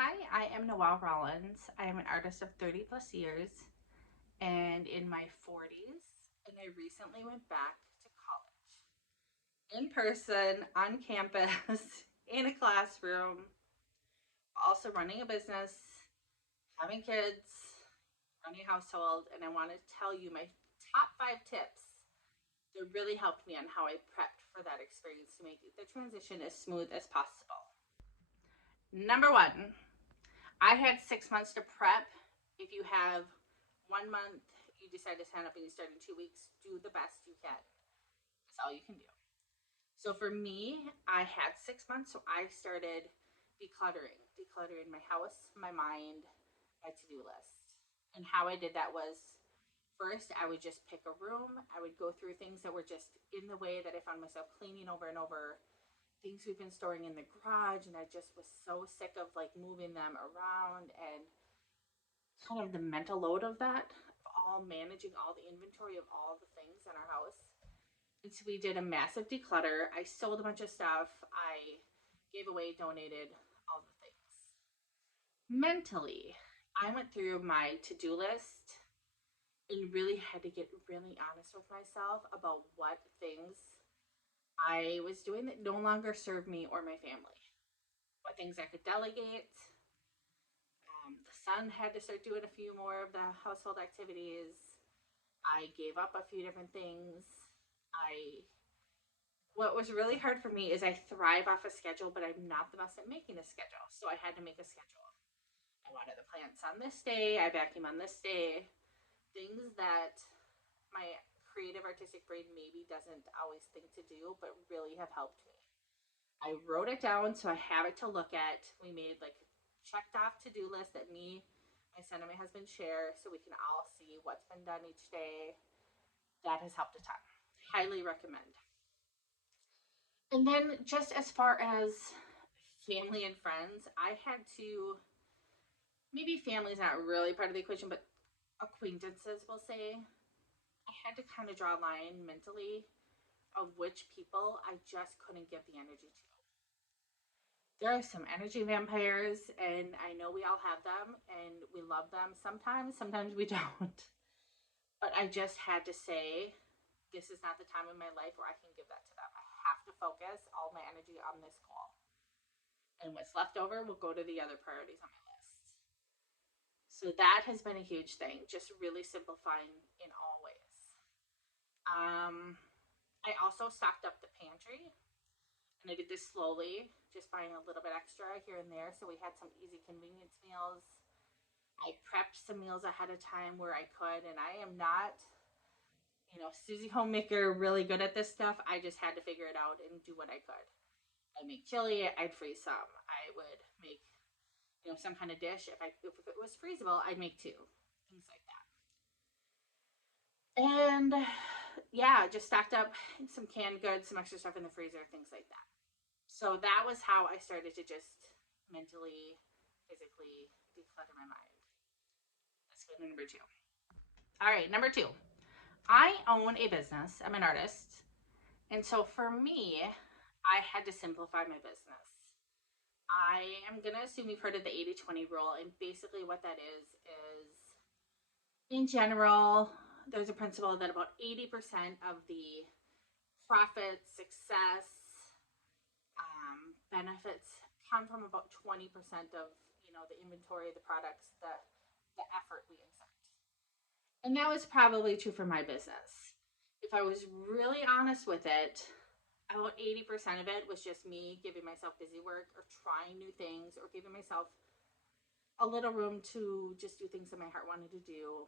Hi, I am Noelle Rollins. I am an artist of 30 plus years and in my 40s. And I recently went back to college in person, on campus, in a classroom, also running a business, having kids, running a household. And I want to tell you my top 5 tips that really helped me on how I prepped for that experience to make the transition as smooth as possible. Number one, I had 6 months to prep. If you have 1 month, you decide to sign up and you start in 2 weeks, do the best you can. That's all you can do. So for me, I had 6 months, so I started decluttering my house, my mind, my to do list. And how I did that was first, I would just pick a room. I would go through things that were just in the way that I found myself cleaning over and over, things we've been storing in the garage, and I just was so sick of like moving them around and kind of the mental load of that, of all managing all the inventory of all the things in our house. And so we did a massive declutter. I sold a bunch of stuff. I gave away, donated, all the things. Mentally, I went through my to do list and really had to get really honest with myself about what things I was doing that no longer served me or my family. What things I could delegate. The son had to start doing a few more of the household activities. I gave up a few different things. I What was really hard for me is I thrive off a schedule, but I'm not the best at making a schedule. So I had to make a schedule. I wanted the plants on this day, I vacuum on this day. Things that my creative artistic brain maybe doesn't always think to do, but really have helped me. I wrote it down so I have it to look at. We made like checked off to do list that me, my son, and my husband share so we can all see what's been done each day. That has helped a ton. Highly recommend. And then, just as far as family and friends, I had to, maybe family's not really part of the equation, but acquaintances, we'll say, I had to kind of draw a line mentally of which people I just couldn't give the energy to. There are some energy vampires, and I know we all have them, and we love them sometimes we don't. But I just had to say, this is not the time in my life where I can give that to them. I have to focus all my energy on this goal. And what's left over will go to the other priorities on my list. So that has been a huge thing, just really simplifying in all ways. I also stocked up the pantry, and I did this slowly, just buying a little bit extra here and there. So we had some easy convenience meals. I prepped some meals ahead of time where I could, and I am not, Susie Homemaker, really good at this stuff. I just had to figure it out and do what I could. I'd make chili, I'd freeze some. I would make, some kind of dish. If it was freezable, I'd make two. Things like that. And yeah, just stocked up some canned goods, some extra stuff in the freezer, things like that. So that was how I started to just mentally, physically declutter my mind. Let's go to number two. All right, number two. I own a business. I'm an artist. And so for me, I had to simplify my business. I am going to assume you've heard of the 80/20 rule. And basically, what that is in general, there's a principle that about 80% of the profit, success, benefits come from about 20% of the inventory, the products, the effort we insert. And that was probably true for my business. If I was really honest with it, about 80% of it was just me giving myself busy work or trying new things or giving myself a little room to just do things that my heart wanted to do,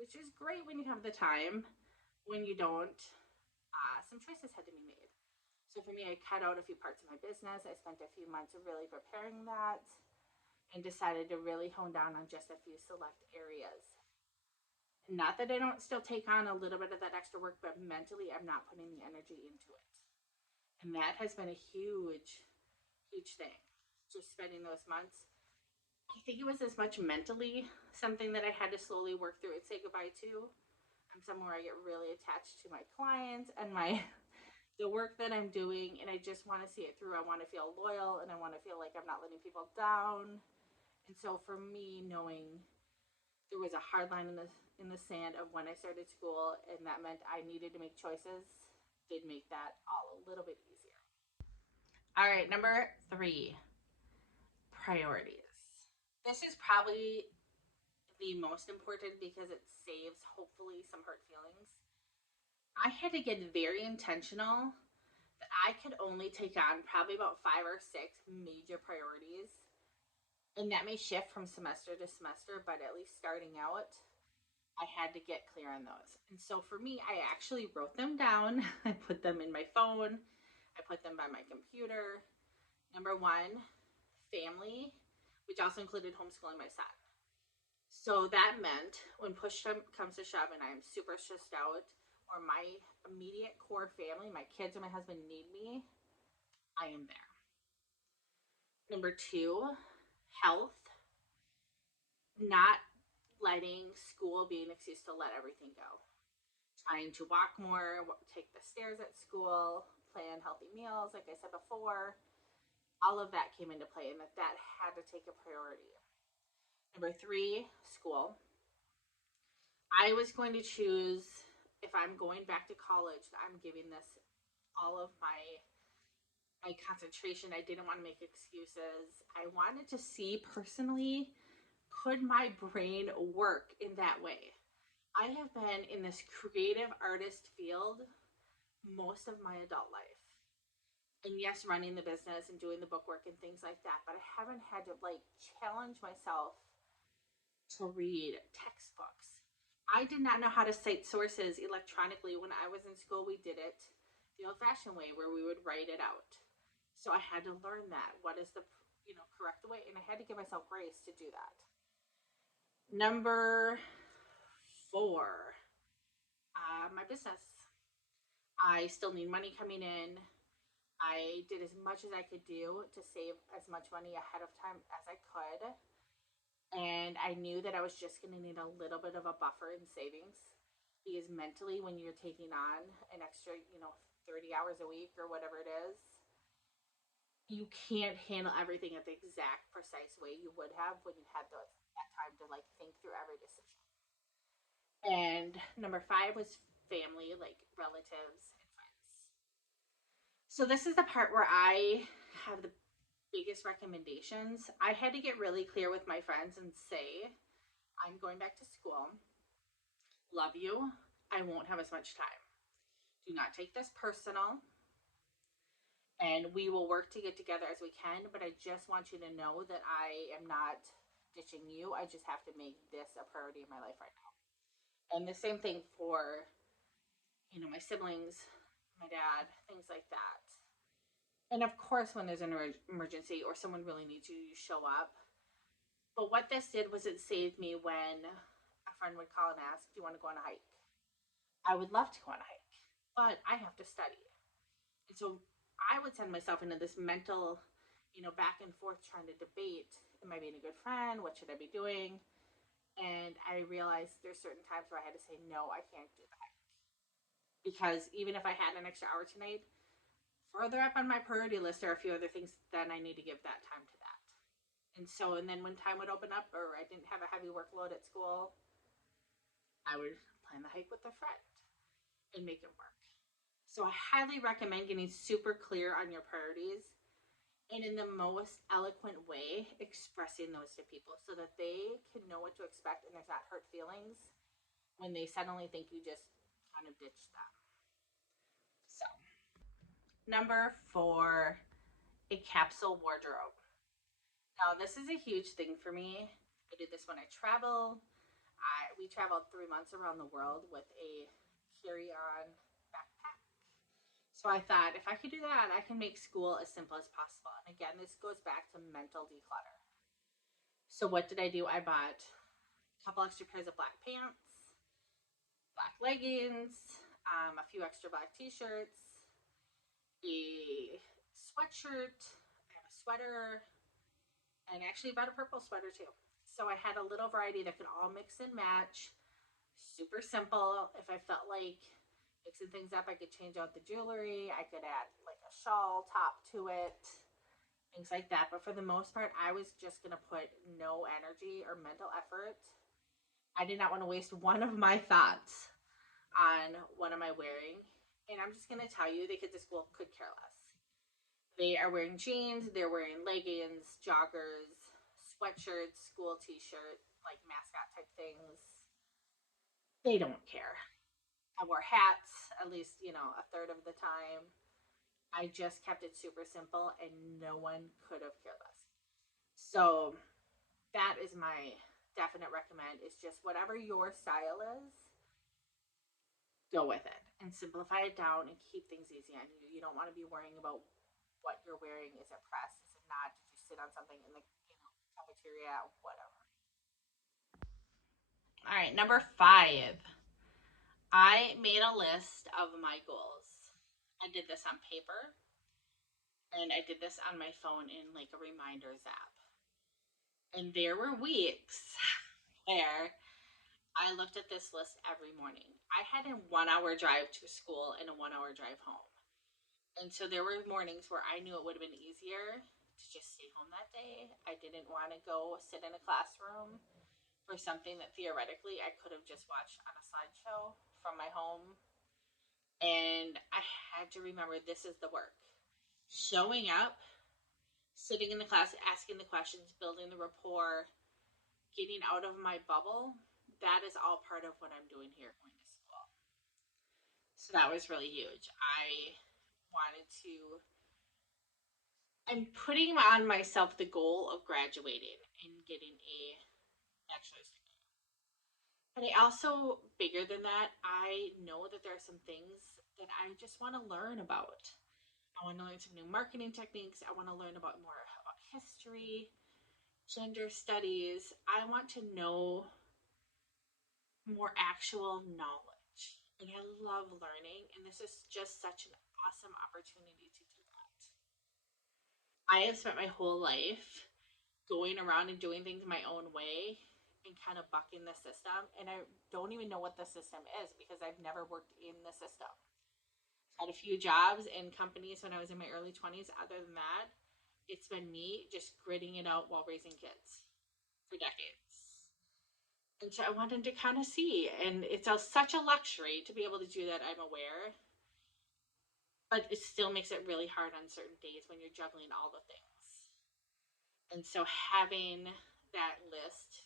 which is great when you have the time. When you don't, some choices had to be made. So for me, I cut out a few parts of my business. I spent a few months really preparing that and decided to really hone down on just a few select areas. Not that I don't still take on a little bit of that extra work, but mentally I'm not putting the energy into it. And that has been a huge, huge thing. Just spending those months. I think it was as much mentally something that I had to slowly work through and say goodbye to. I'm somewhere I get really attached to my clients and the work that I'm doing, and I just want to see it through. I want to feel loyal, and I want to feel like I'm not letting people down. And so for me, knowing there was a hard line in the sand of when I started school, and that meant I needed to make choices, did make that all a little bit easier. All right, number 3, priorities. This is probably the most important because it saves hopefully some hurt feelings. I had to get very intentional that I could only take on probably about 5 or 6 major priorities. And that may shift from semester to semester, but at least starting out, I had to get clear on those. And so for me, I actually wrote them down. I put them in my phone, I put them by my computer. Number 1, family, which also included homeschooling my son. So that meant when push comes to shove and I'm super stressed out, or my immediate core family, my kids or my husband need me, I am there. Number 2, health, not letting school be an excuse to let everything go. Trying to walk more, take the stairs at school, plan healthy meals, like I said before. All of that came into play, and that had to take a priority. Number 3, school. I was going to choose, if I'm going back to college, I'm giving this all of my concentration. I didn't want to make excuses. I wanted to see personally, could my brain work in that way? I have been in this creative artist field most of my adult life. And yes, running the business and doing the book work and things like that, but I haven't had to like challenge myself to read textbooks. I did not know how to cite sources electronically when I was in school. We did it the old-fashioned way where we would write it out. So I had to learn that. What is the correct way? And I had to give myself grace to do that. Number 4, my business. I still need money coming in. I did as much as I could do to save as much money ahead of time as I could. And I knew that I was just going to need a little bit of a buffer in savings because mentally, when you're taking on an extra, 30 hours a week or whatever it is, you can't handle everything at the exact precise way you would have when you had that time to like think through every decision. And number 5 was family, like relatives and friends. So this is the part where I have the biggest recommendations. I had to get really clear with my friends and say, I'm going back to school. Love you. I won't have as much time. Do not take this personal. And we will work to get together as we can. But I just want you to know that I am not ditching you. I just have to make this a priority in my life right now. And the same thing for, my siblings, my dad, things like that. And of course, when there's an emergency or someone really needs you, you show up. But what this did was it saved me when a friend would call and ask, do you want to go on a hike? I would love to go on a hike, but I have to study. And so I would send myself into this mental, back and forth trying to debate, am I being a good friend? What should I be doing? And I realized there's certain times where I had to say, no, I can't do the hike. Because even if I had an extra hour tonight, further up on my priority list are a few other things, then I need to give that time to that. And then when time would open up or I didn't have a heavy workload at school, I would plan the hike with a friend and make it work. So I highly recommend getting super clear on your priorities and in the most eloquent way expressing those to people so that they can know what to expect and there's not hurt feelings when they suddenly think you just kind of ditched them. So, number 4, a capsule wardrobe. Now, this is a huge thing for me. I did this when I travel. We traveled 3 months around the world with a carry-on backpack. So I thought if I could do that, I can make school as simple as possible. And again, this goes back to mental declutter. So what did I do? I bought a couple extra pairs of black pants, black leggings, a few extra black t-shirts, a sweatshirt, I have a sweater, and actually bought a purple sweater too. So I had a little variety that could all mix and match. Super simple. If I felt like mixing things up, I could change out the jewelry. I could add like a shawl top to it. things like that. But for the most part, I was just going to put no energy or mental effort. I did not want to waste one of my thoughts on what am I wearing. And I'm just going to tell you, the kids at school could care less. They are wearing jeans, they're wearing leggings, joggers, sweatshirts, school t shirt, like mascot type things. They don't care. I wore hats at least, a third of the time. I just kept it super simple and no one could have cared less. So that is my definite recommend is just whatever your style is, go with it and simplify it down and keep things easy on you. You don't want to be worrying about what you're wearing. Is it pressed? Is it not? Did you sit on something in the cafeteria? Whatever. All right, number 5. I made a list of my goals. I did this on paper and I did this on my phone in like a reminders app. And there were weeks where I looked at this list every morning. I had a 1 hour drive to school and a 1 hour drive home. And so there were mornings where I knew it would have been easier to just stay home that day. I didn't want to go sit in a classroom for something that theoretically I could have just watched on a slideshow from my home. And I had to remember this is the work. Showing up, sitting in the class, asking the questions, building the rapport, getting out of my bubble, that is all part of what I'm doing here going to school. So that was really huge. Wanted to, I'm putting on myself the goal of graduating and getting a bachelor's degree. But I also, bigger than that, I know that there are some things that I just want to learn about. I want to learn some new marketing techniques. I want to learn about more about history, gender studies. I want to know more actual knowledge. And I love learning, and this is just such an awesome opportunity to do that. I have spent my whole life going around and doing things my own way and kind of bucking the system. And I don't even know what the system is because I've never worked in the system. Had a few jobs in companies when I was in my early 20s. Other than that, it's been me just gritting it out while raising kids for decades. And so I wanted to kind of see, and it's such a luxury to be able to do that, I'm aware. But it still makes it really hard on certain days when you're juggling all the things. And so having that list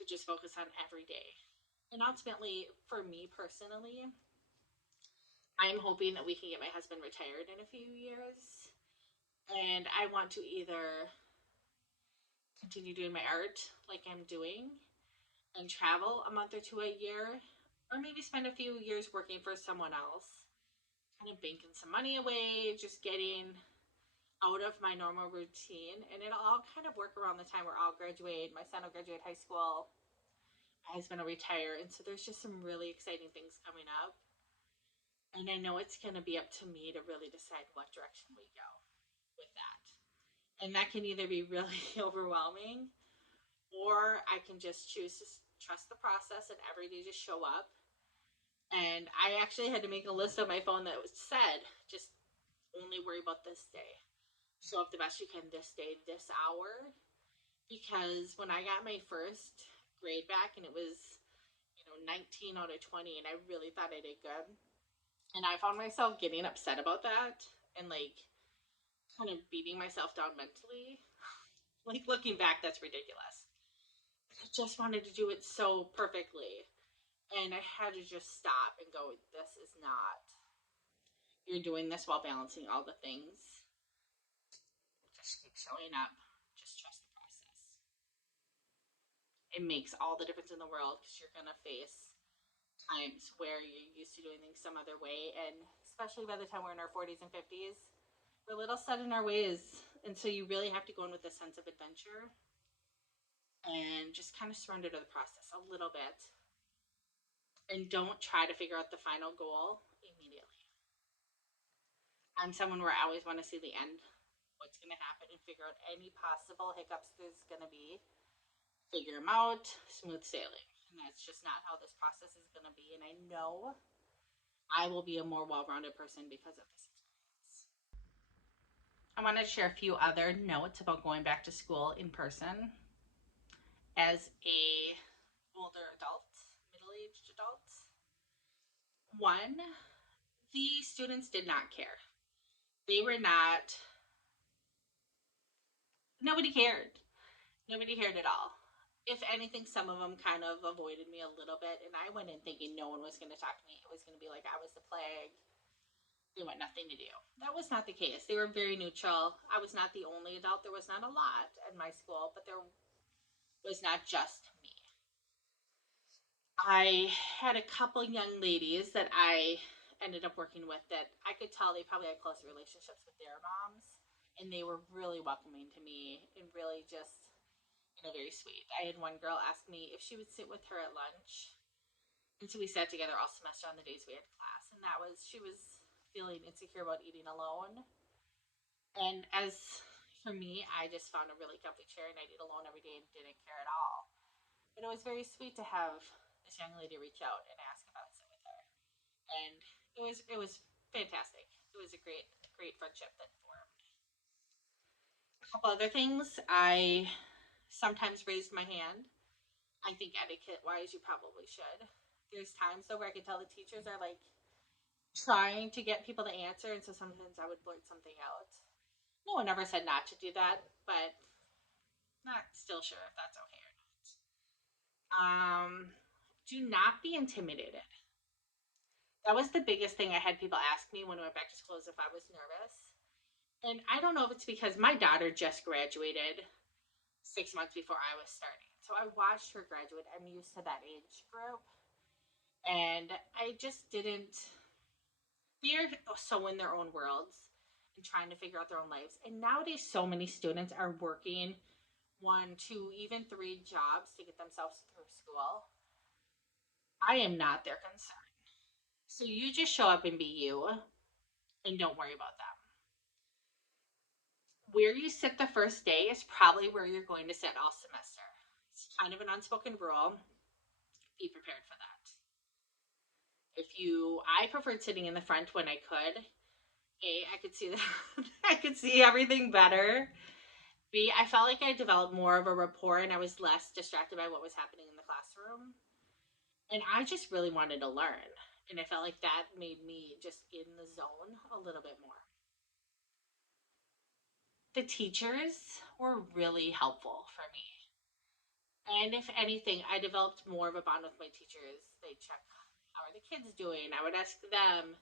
to just focus on every day. And ultimately, for me personally, I'm hoping that we can get my husband retired in a few years. And I want to either continue doing my art like I'm doing and travel a month or two a year, or maybe spend a few years working for someone else, kind of banking some money away, just getting out of my normal routine. And it'll all kind of work around the time where I'll graduate. My son will graduate high school. My husband will retire. And so there's just some really exciting things coming up. And I know it's going to be up to me to really decide what direction we go with that. And that can either be really overwhelming, or I can just choose to trust the process and every day just show up. And I actually had to make a list on my phone that said, just only worry about this day. Show up the best you can this day, this hour. Because when I got my first grade back and it was, 19 out of 20, and I really thought I did good. And I found myself getting upset about that and kind of beating myself down mentally. Looking back, that's ridiculous. I just wanted to do it so perfectly. And I had to just stop and go, this is not, you're doing this while balancing all the things. Just keep showing up. Just trust the process. It makes all the difference in the world because you're going to face times where you're used to doing things some other way. And especially by the time we're in our 40s and 50s, we're a little set in our ways. And so you really have to go in with a sense of adventure and just kind of surrender to the process a little bit. And don't try to figure out the final goal immediately. I'm someone where I always want to see the end, what's going to happen, and figure out any possible hiccups there's going to be. Figure them out, smooth sailing. And that's just not how this process is going to be. And I know I will be a more well-rounded person because of this experience. I want to share a few other notes about going back to school in person as a older adult, middle-aged adult. One, the students did not care. They were not, nobody cared. Nobody cared at all. If anything, some of them kind of avoided me a little bit, and I went in thinking no one was going to talk to me. It was going to be like I was the plague. They want nothing to do. That was not the case. They were very neutral. I was not the only adult. There was not a lot in my school, but there was not just me. I had a couple young ladies that I ended up working with that I could tell they probably had closer relationships with their moms, and they were really welcoming to me and really just, very sweet. I had one girl ask me if she would sit with her at lunch. And so we sat together all semester on the days we had class. And that was, she was feeling insecure about eating alone. And as for me, I just found a really comfy chair and I'd eat alone every day and didn't care at all. But it was very sweet to have this young lady reach out and ask if I would sit with her. And it was fantastic. It was a great friendship that formed. A couple other things. I sometimes raised my hand. I think etiquette wise, you probably should. There's times though where I could tell the teachers are like trying to get people to answer, and so sometimes I would blurt something out. No one ever said not to do that, but not still sure if that's okay or not. Do not be intimidated. That was the biggest thing I had people ask me when I went back to school is if I was nervous. And I don't know if it's because my daughter just graduated 6 months before I was starting. So I watched her graduate. I'm used to that age group. And I just didn't. They're so in their own worlds and trying to figure out their own lives. And nowadays, so many students are working one, two, even three jobs to get themselves through school. I am not their concern. So you just show up and be you and don't worry about them. Where you sit the first day is probably where you're going to sit all semester. It's kind of an unspoken rule. Be prepared for that. I preferred sitting in the front when I could. A, I could see that I could see everything better. B, I felt like I developed more of a rapport and I was less distracted by what was happening in the classroom. And I just really wanted to learn. And I felt like that made me just in the zone a little bit more. The teachers were really helpful for me. And if anything, I developed more of a bond with my teachers. They check how are the kids doing. I would ask them.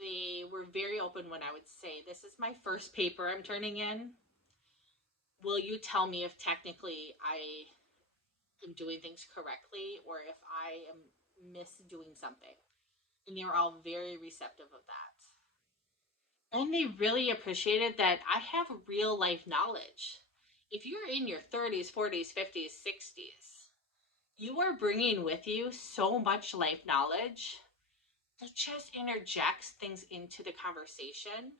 They were very open when I would say, "This is my first paper I'm turning in. Will you tell me if technically I am doing things correctly or if I am misdoing something?" And they were all very receptive of that. And they really appreciated that I have real life knowledge. If you're in your 30s, 40s, 50s, 60s, you are bringing with you so much life knowledge that just interjects things into the conversation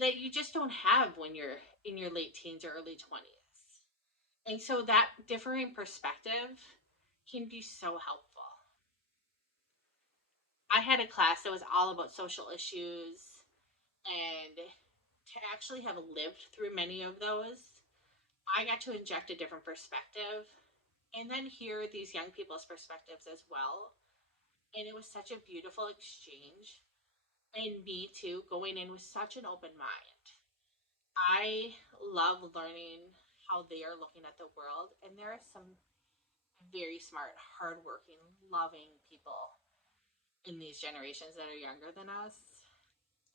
that you just don't have when you're in your late teens or early 20s. And so that differing perspective can be so helpful. I had a class that was all about social issues, and to actually have lived through many of those, I got to inject a different perspective and then hear these young people's perspectives as well. And it was such a beautiful exchange. And me too, going in with such an open mind. I love learning how they are looking at the world. And there are some very smart, hardworking, loving people in these generations that are younger than us.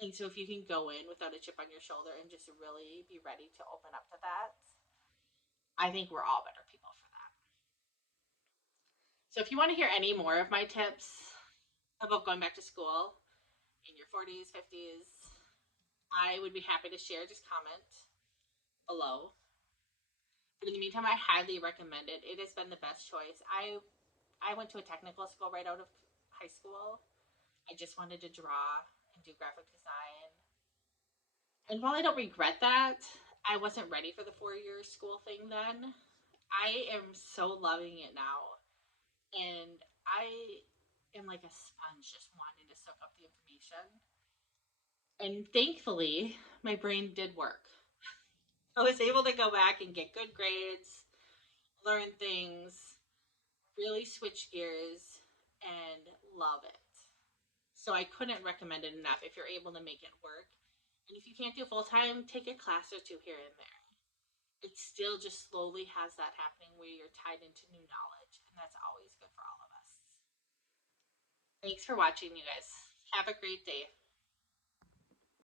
And so if you can go in without a chip on your shoulder and just really be ready to open up to that, I think we're all better people for that. So if you want to hear any more of my tips about going back to school in your 40s, 50s, I would be happy to share. Just comment below. But in the meantime, I highly recommend it. It has been the best choice. I went to a technical school right out of high school. I just wanted to draw and do graphic design. And while I don't regret that, I wasn't ready for the 4 year school thing then. I am so loving it now. And I am like a sponge just wanting to soak up the information. And thankfully, my brain did work. I was able to go back and get good grades, learn things, really switch gears, and love it. So I couldn't recommend it enough if you're able to make it work. And if you can't do full time, take a class or two here and there. It still just slowly has that happening where you're tied into new knowledge, and that's always good for all of us. Thanks for watching, you guys. Have a great day.